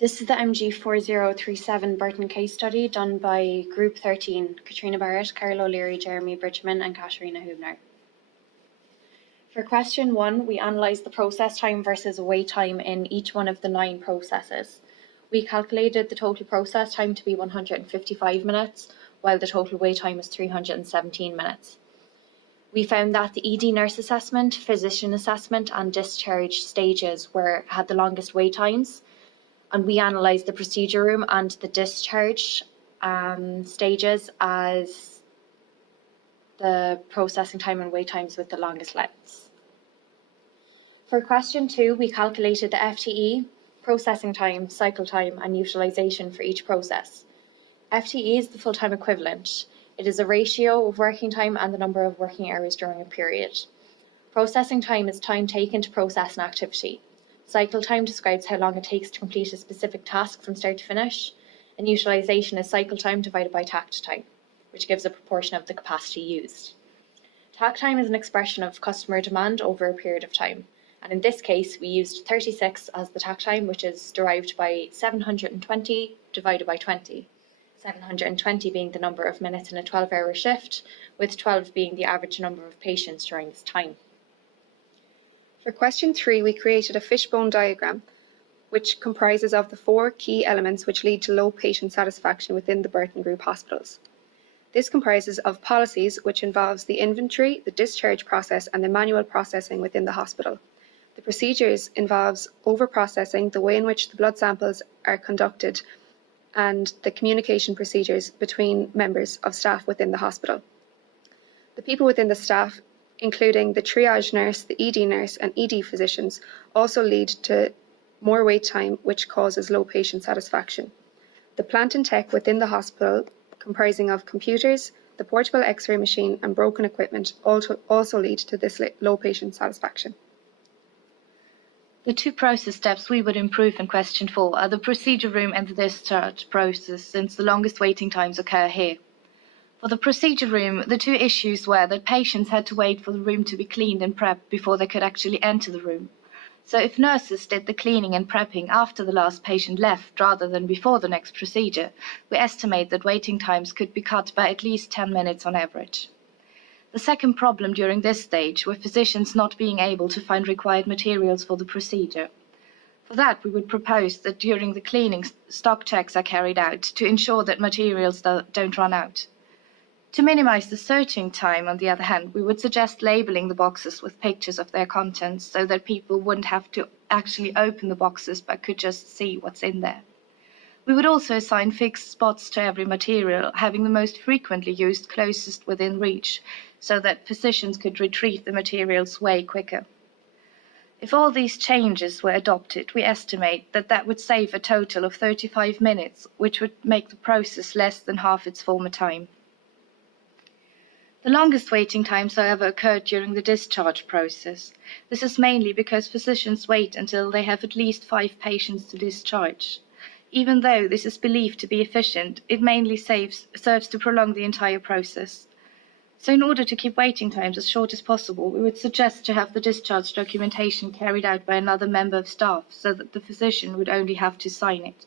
This is the MG4037 Burton case study done by Group 13, Caitriona Barrett, Carol O'Leary, Jeremy Bridgeman and Katharina Huebner. For question 1, we analysed the process time versus wait time in each one of the 9 processes. We calculated the total process time to be 155 minutes, while the total wait time is 317 minutes. We found that the ED nurse assessment, physician assessment and discharge stages had the longest wait times, and we analysed the procedure room and the discharge stages as the processing time and wait times with the longest lengths. For question 2, we calculated the FTE, processing time, cycle time and utilisation for each process. FTE is the full-time equivalent. It is a ratio of working time and the number of working hours during a period. Processing time is time taken to process an activity. Cycle time describes how long it takes to complete a specific task from start to finish, and utilisation is cycle time divided by takt time, which gives a proportion of the capacity used. Takt time is an expression of customer demand over a period of time, and in this case we used 36 as the takt time, which is derived by 720 divided by 20. 720 being the number of minutes in a 12-hour shift, with 12 being the average number of patients during this time. For question 3, we created a fishbone diagram, which comprises of the 4 key elements which lead to low patient satisfaction within the Burton Group hospitals. This comprises of policies, which involves the inventory, the discharge process and the manual processing within the hospital. The procedures involves over-processing, the way in which the blood samples are conducted, and the communication procedures between members of staff within the hospital. The people within the staff, including the triage nurse, the ED nurse and ED physicians, also lead to more wait time, which causes low patient satisfaction. The plant and tech within the hospital, comprising of computers, the portable X-ray machine and broken equipment, also lead to this low patient satisfaction. The 2 process steps we would improve in question 4 are the procedure room and the discharge process, since the longest waiting times occur here. For the procedure room, the 2 issues were that patients had to wait for the room to be cleaned and prepped before they could actually enter the room. So if nurses did the cleaning and prepping after the last patient left rather than before the next procedure, we estimate that waiting times could be cut by at least 10 minutes on average. The second problem during this stage were physicians not being able to find required materials for the procedure. For that, we would propose that during the cleaning, stock checks are carried out to ensure that materials don't run out. To minimize the searching time, on the other hand, we would suggest labeling the boxes with pictures of their contents so that people wouldn't have to actually open the boxes but could just see what's in there. We would also assign fixed spots to every material, having the most frequently used closest within reach, so that physicians could retrieve the materials way quicker. If all these changes were adopted, we estimate that would save a total of 35 minutes, which would make the process less than half its former time. The longest waiting times, however, occurred during the discharge process. This is mainly because physicians wait until they have at least 5 patients to discharge. Even though this is believed to be efficient, it mainly serves to prolong the entire process. So in order to keep waiting times as short as possible, we would suggest to have the discharge documentation carried out by another member of staff so that the physician would only have to sign it.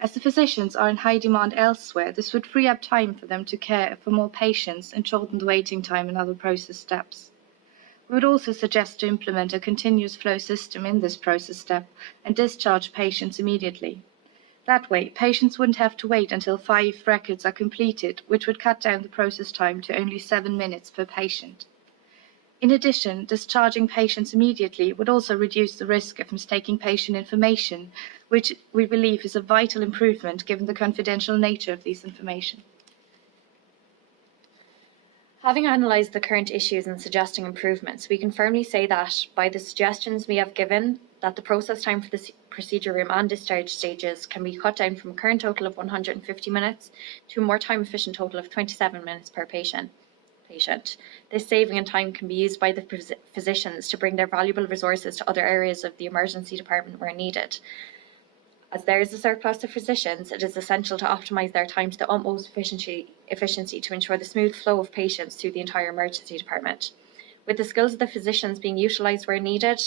As the physicians are in high demand elsewhere, this would free up time for them to care for more patients and shorten the waiting time in other process steps. We would also suggest to implement a continuous flow system in this process step and discharge patients immediately. That way, patients wouldn't have to wait until 5 records are completed, which would cut down the process time to only 7 minutes per patient. In addition, discharging patients immediately would also reduce the risk of mistaking patient information, which we believe is a vital improvement given the confidential nature of this information. Having analysed the current issues and suggesting improvements, we can firmly say that, by the suggestions we have given, that the process time for the procedure room and discharge stages can be cut down from a current total of 150 minutes to a more time-efficient total of 27 minutes per patient. This saving in time can be used by the physicians to bring their valuable resources to other areas of the emergency department where needed. As there is a surplus of physicians, it is essential to optimise their time to the utmost efficiency to ensure the smooth flow of patients through the entire emergency department. With the skills of the physicians being utilised where needed,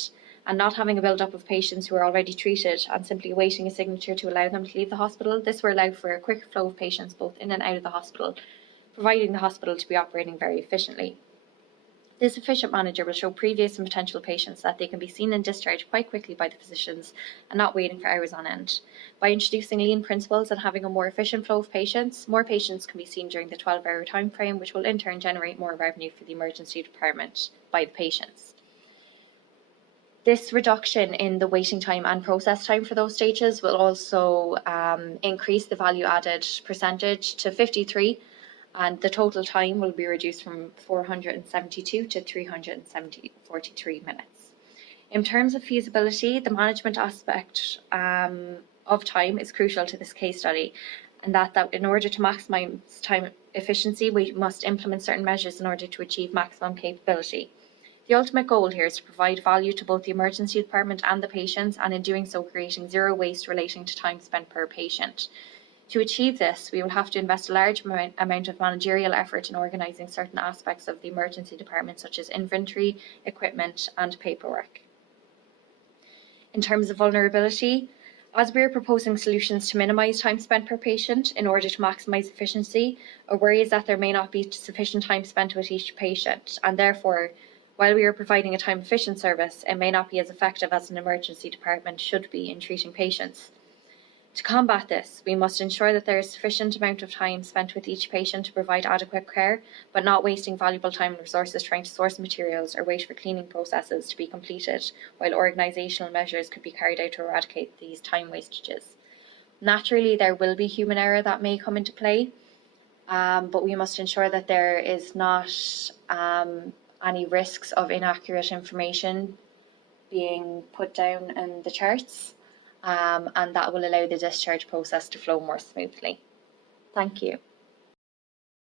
and not having a build-up of patients who are already treated and simply awaiting a signature to allow them to leave the hospital. This will allow for a quick flow of patients both in and out of the hospital, providing the hospital to be operating very efficiently. This efficient manager will show previous and potential patients that they can be seen and discharged quite quickly by the physicians and not waiting for hours on end. By introducing lean principles and having a more efficient flow of patients, more patients can be seen during the 12-hour time frame, which will in turn generate more revenue for the emergency department by the patients. This reduction in the waiting time and process time for those stages will also increase the value added percentage to 53%. And the total time will be reduced from 472 to 343 minutes. In terms of feasibility, the management aspect of time is crucial to this case study, and that in order to maximise time efficiency, we must implement certain measures in order to achieve maximum capability. The ultimate goal here is to provide value to both the emergency department and the patients, and in doing so, creating zero waste relating to time spent per patient. To achieve this, we will have to invest a large amount of managerial effort in organising certain aspects of the emergency department, such as inventory, equipment, and paperwork. In terms of vulnerability, as we are proposing solutions to minimise time spent per patient in order to maximise efficiency, our worry is that there may not be sufficient time spent with each patient, and therefore, while we are providing a time-efficient service, it may not be as effective as an emergency department should be in treating patients. To combat this, we must ensure that there is sufficient amount of time spent with each patient to provide adequate care, but not wasting valuable time and resources trying to source materials or wait for cleaning processes to be completed, while organisational measures could be carried out to eradicate these time wastages. Naturally, there will be human error that may come into play, but we must ensure that there is not any risks of inaccurate information being put down in the charts. And that will allow the discharge process to flow more smoothly. Thank you.